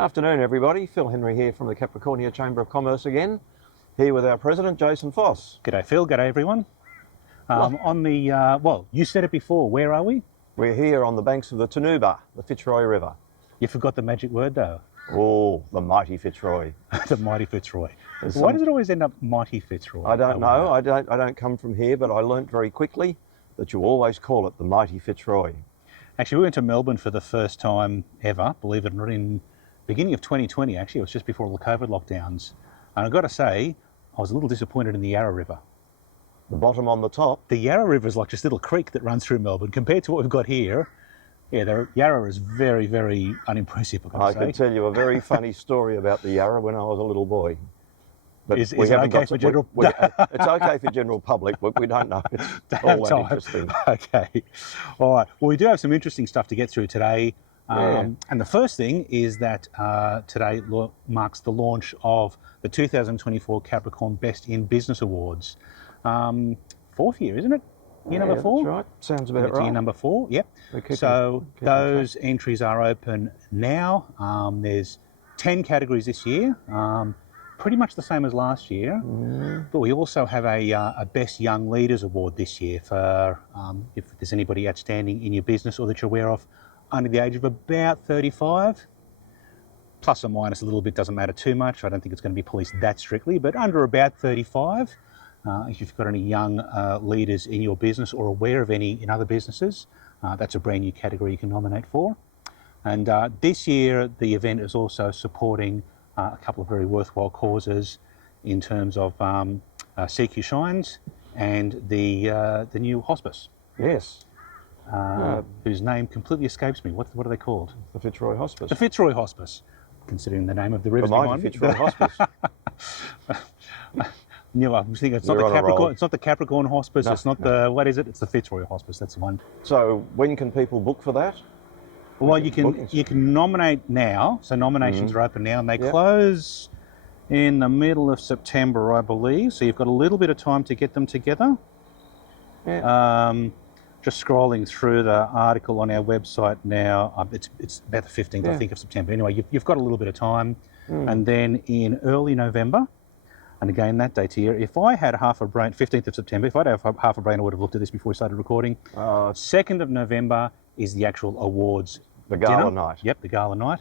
Afternoon, everybody. Phil Henry here from the Capricorn Chamber of Commerce again, here with our President, Jason Foss. G'day, Phil. G'day, everyone. Well, you said it before. Where are we? We're here on the banks of the Tunuba, the Fitzroy River. You forgot the magic word, though. Oh, the mighty Fitzroy. The mighty Fitzroy. Why does it always end up mighty Fitzroy? I don't know. I don't come from here, but I learnt very quickly that you always call it the mighty Fitzroy. Actually, we went to Melbourne for the first time ever, believe it or not, in beginning of 2020, actually. It was just before all the COVID lockdowns. And I've got to say, I was a little disappointed in the Yarra River. The bottom on the top. The Yarra River is like this little creek that runs through Melbourne. Compared to what we've got here, yeah, the Yarra is very, very unimpressive, I've got to say. I can tell you a very funny story about the Yarra when I was a little boy. But is it okay for general? It's okay for general public, but we don't know. It's all that interesting. Okay. All right. Well, we do have some interesting stuff to get through today. And the first thing is that today marks the launch of the 2024 Capricorn Best in Business Awards. Fourth year, isn't it? Year number 4? That's right. Sounds about right. Year number 4, yep. So those entries are open now. There's 10 categories this year, pretty much the same as last year. But we also have a Best Young Leaders Award this year for if there's anybody outstanding in your business or that you're aware of under the age of about 35. Plus or minus a little bit, doesn't matter too much. I don't think it's going to be policed that strictly, but under about 35. If you've got any young leaders in your business or aware of any in other businesses, that's a brand new category you can nominate for. And this year, the event is also supporting a couple of very worthwhile causes in terms of CQ Shines and the new hospice. Yes. Whose name completely escapes me. What are they called? The Fitzroy Hospice. The Fitzroy Hospice, considering the name of the river. The mighty Fitzroy Hospice. No, I'm thinking it's not the Capricorn. It's not the Capricorn Hospice. No, it's not the what is it? It's the Fitzroy Hospice. That's the one. So when can people book for that? Well, you can nominate now. So nominations are open now, and they close in the middle of September, I believe. So you've got a little bit of time to get them together. Yeah. Just scrolling through the article on our website now, it's about the 15th, I think, of September. Anyway, you've got a little bit of time. And then in early November, and again, that date here, if I had half a brain, 15th of September, if I'd have half a brain, I would have looked at this before we started recording. 2nd of November is the actual awards The gala dinner. night. Yep, the gala night.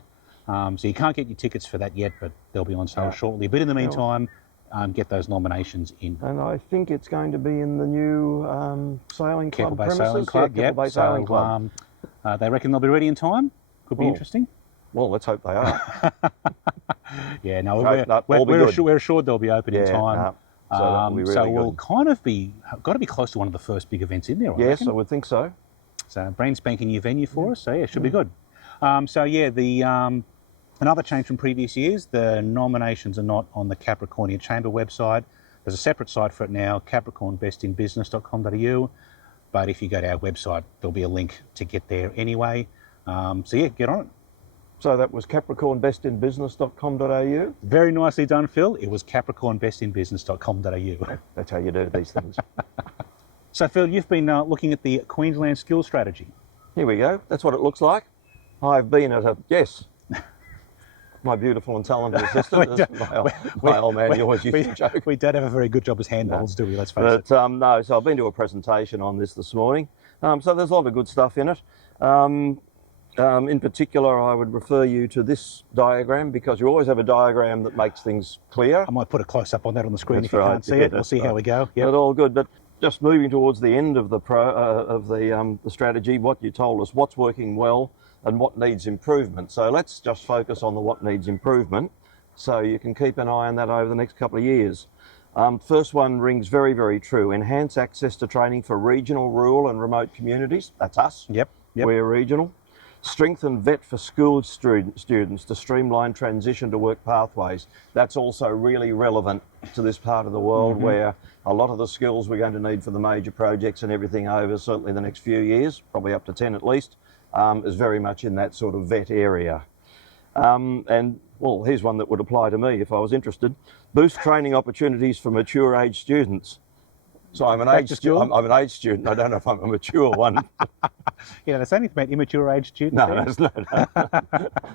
So you can't get your tickets for that yet, but they'll be on sale shortly. But in the meantime, get those nominations in. And I think it's going to be in the new sailing club premises. Sailing Club, Keppel Bay Sailing Club. They reckon they'll be ready in time. Could be interesting. Well, let's hope they are. Yeah, no, we're assured they'll be open in time. So we'll kind of got to be close to one of the first big events in there. Yes, I would think so. So brand spanking new venue for us. So yeah, it should be good. Another change from previous years, the nominations are not on the Capricorn Chamber website. There's a separate site for it now, capricornbestinbusiness.com.au. But if you go to our website, there'll be a link to get there anyway. Get on it. So that was capricornbestinbusiness.com.au? Very nicely done, Phil. It was capricornbestinbusiness.com.au. That's how you do these things. So, Phil, you've been looking at the Queensland Skills Strategy. Here we go. That's what it looks like. I've been at my beautiful and talented assistant, my old man, you always used to joke. We don't have a very good job as handballs, do we? Let's face it. No, so I've been to a presentation on this morning. So there's a lot of good stuff in it. In particular, I would refer you to this diagram because you always have a diagram that makes things clear. I might put a close-up on that on the screen if you can't see it. We'll see how we go. Yep. But all good. But just moving towards the end of the strategy, what you told us, what's working well and what needs improvement. So let's just focus on the what needs improvement so you can keep an eye on that over the next couple of years. First one rings very, very true. Enhance access to training for regional, rural and remote communities. That's us. Yep. We're regional. Strengthen vet for school students to streamline transition to work pathways. That's also really relevant to this part of the world where a lot of the skills we're going to need for the major projects and everything over certainly the next few years, probably up to 10 at least, is very much in that sort of vet area. And well, here's one that would apply to me if I was interested. Boost training opportunities for mature age students. So I'm an Back age to school? I'm an age student. I don't know if I'm a mature one. Yeah, there's only about immature age students. No, there. that's no.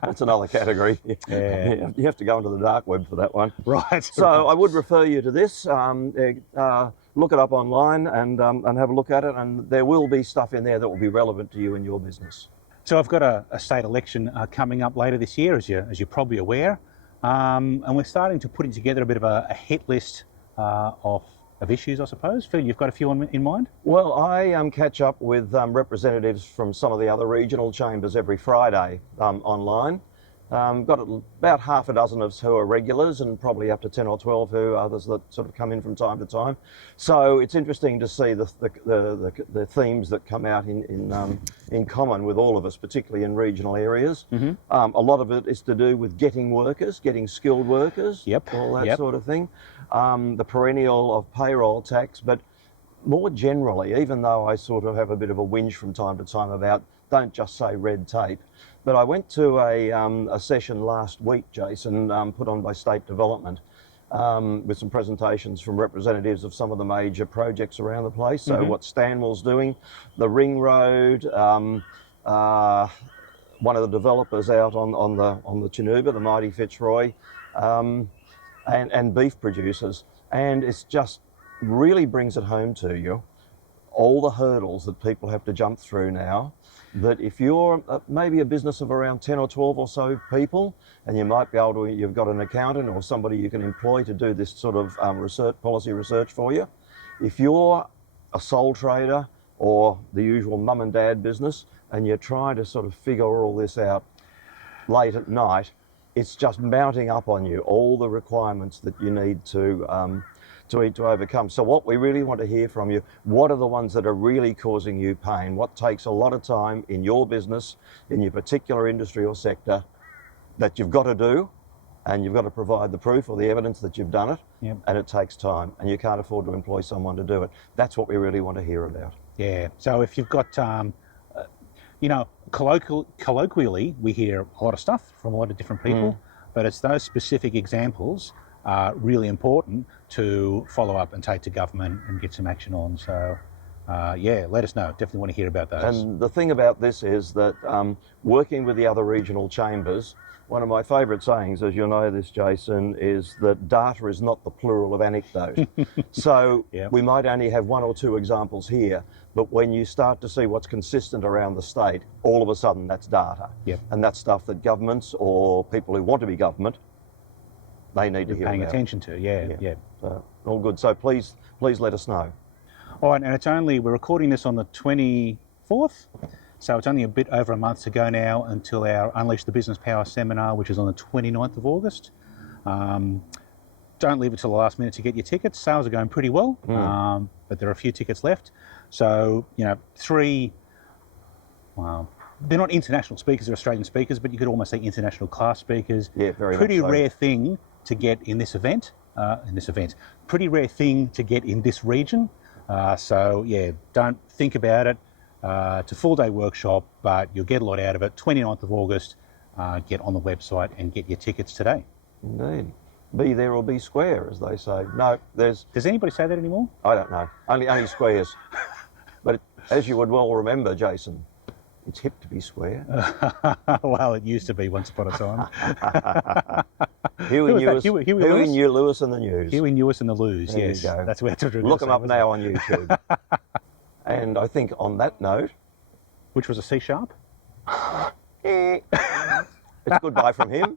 That's another category. Yeah. You have to go into the dark web for that one. Right. So right. I would refer you to this. Look it up online and have a look at it, and there will be stuff in there that will be relevant to you and your business. So I've got a state election coming up later this year, as you're probably aware, and we're starting to put together a bit of a hit list of issues, I suppose. Phil, you've got a few in mind? Well, I catch up with representatives from some of the other regional chambers every Friday online. Got about half a dozen of us who are regulars, and probably up to 10 or 12 who others that sort of come in from time to time. So it's interesting to see the themes that come out in common with all of us, particularly in regional areas. Mm-hmm. A lot of it is to do with getting workers, getting skilled workers, Yep. all that Yep. sort of thing. The perennial of payroll tax, but more generally, even though I sort of have a bit of a whinge from time to time about don't just say red tape, but I went to a session last week, Jason, put on by State Development, with some presentations from representatives of some of the major projects around the place. So what Stanwell's doing, the Ring Road, one of the developers out on the Tunuba, the mighty Fitzroy, and beef producers, and it's just really brings it home to you all the hurdles that people have to jump through now. That if you're maybe a business of around 10 or 12 or so people, and you might be able to, you've got an accountant or somebody you can employ to do this sort of policy research for you. If you're a sole trader or the usual mum and dad business, and you're trying to sort of figure all this out late at night, it's just mounting up on you all the requirements that you need to overcome. So what we really want to hear from you, what are the ones that are really causing you pain? What takes a lot of time in your business, in your particular industry or sector, that you've got to do, and you've got to provide the proof or the evidence that you've done it, Yep. and it takes time, and you can't afford to employ someone to do it. That's what we really want to hear about. Yeah. So if you've got, colloquially, we hear a lot of stuff from a lot of different people, but it's those specific examples are really important to follow up and take to government and get some action on. So, let us know. Definitely want to hear about those. And the thing about this is that working with the other regional chambers, one of my favourite sayings, as you know this, Jason, is that data is not the plural of anecdote. So Yep. we might only have one or two examples here, but when you start to see what's consistent around the state, all of a sudden that's data. Yep. And that's stuff that governments or people who want to be government, they need to hear Paying about. attention to, yeah. So, all good. So please let us know. All right, and we're recording this on the 24th, so it's only a bit over a month to go now until our Unleash the Business Power seminar, which is on the 29th of August. Don't leave it till the last minute to get your tickets. Sales are going pretty well, but there are a few tickets left. So, they're not international speakers, they're Australian speakers, but you could almost say international class speakers. Yeah, very Pretty much so. rare thing to get in this event. Pretty rare thing to get in this region. Don't think about it. It's a full day workshop, but you'll get a lot out of it. 29th of August, get on the website and get your tickets today. Indeed. Be there or be square, as they say. No, Does anybody say that anymore? I don't know. Only squares. But as you would well remember, Jason, it's hip to be square. Well, it used to be once upon a time. Huey was that? Lewis, Huey Lewis and the News. Huey Lewis and the Lose, There yes. you go. That's where it's Look them up now on YouTube. And I think on that note, Which was a C sharp. it's goodbye from him.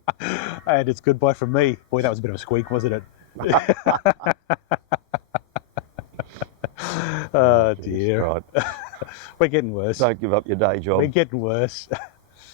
And it's goodbye from me. Boy, that was a bit of a squeak, wasn't it? Oh dear. Right. We're getting worse. Don't give up your day job. We're getting worse.